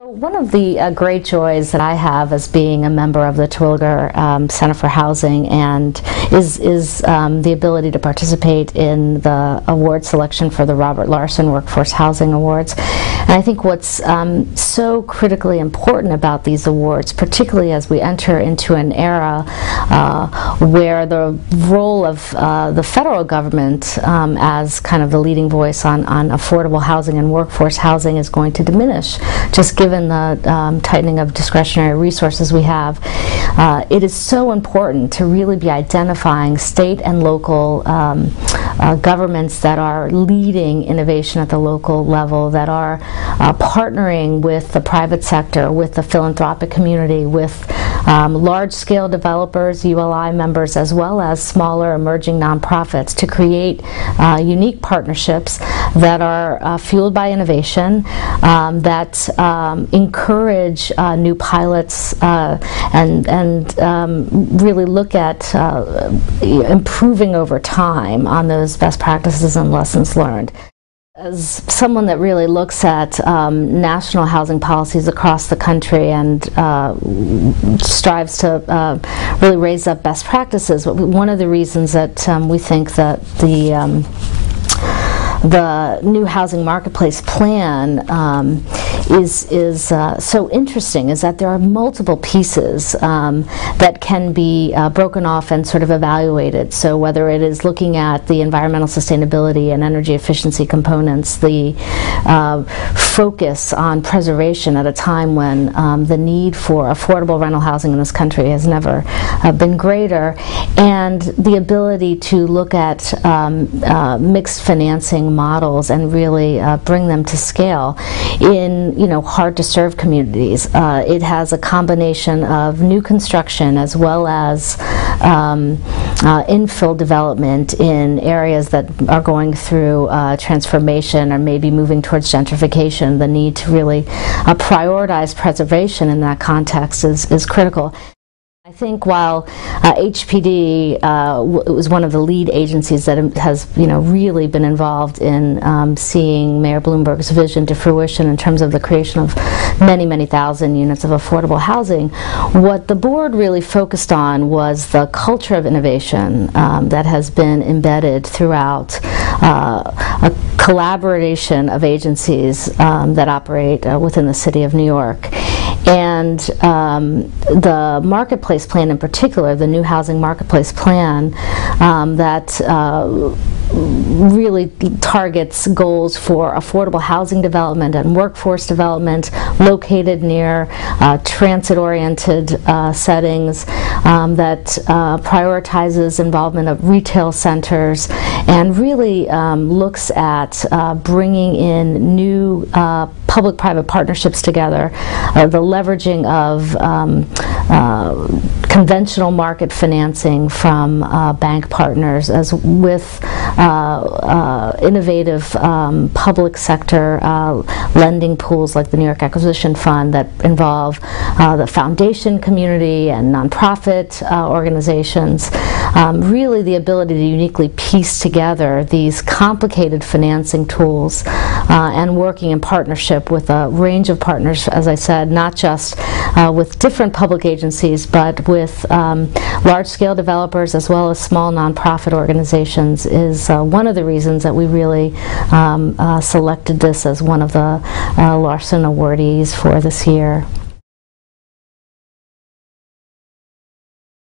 One of the great joys that I have as being a member of the Terwilliger Center for Housing and is the ability to participate in the award selection for the Robert Larson Workforce Housing Awards. And I think what's so critically important about these awards, particularly as we enter into an era where the role of the federal government as kind of the leading voice on affordable housing and workforce housing is going to diminish, just given the tightening of discretionary resources we have. It is so important to really be identifying state and local governments that are leading innovation at the local level, that are partnering with the private sector, with the philanthropic community, with large-scale developers, ULI members, as well as smaller emerging nonprofits to create unique partnerships that are fueled by innovation, that encourage new pilots and really look at improving over time on those best practices and lessons learned. As someone that really looks at national housing policies across the country and strives to really raise up best practices, one of the reasons that we think that the new housing marketplace plan is so interesting is that there are multiple pieces that can be broken off and sort of evaluated. So whether it is looking at the environmental sustainability and energy efficiency components, the focus on preservation at a time when the need for affordable rental housing in this country has never been greater, and the ability to look at mixed financing models and really bring them to scale in hard to serve communities. It has a combination of new construction as well as infill development in areas that are going through transformation or maybe moving towards gentrification. The need to really prioritize preservation in that context is critical. I think while HPD was one of the lead agencies that has really been involved in seeing Mayor Bloomberg's vision to fruition in terms of the creation of many thousand units of affordable housing, what the board really focused on was the culture of innovation that has been embedded throughout a collaboration of agencies that operate within the city of New York. And the marketplace plan in particular, the new housing marketplace plan that really targets goals for affordable housing development and workforce development located near transit-oriented settings, that prioritizes involvement of retail centers and really looks at bringing in new public-private partnerships together, the leveraging of conventional market financing from bank partners as with innovative public sector lending pools like the New York Acquisition Fund that involve the foundation community and nonprofit organizations. Really the ability to uniquely piece together these complicated financing tools and working in partnership with a range of partners, as I said, not just with different public agencies, but with large-scale developers as well as small nonprofit organizations is one of the reasons that we really selected this as one of the Larson awardees for this year.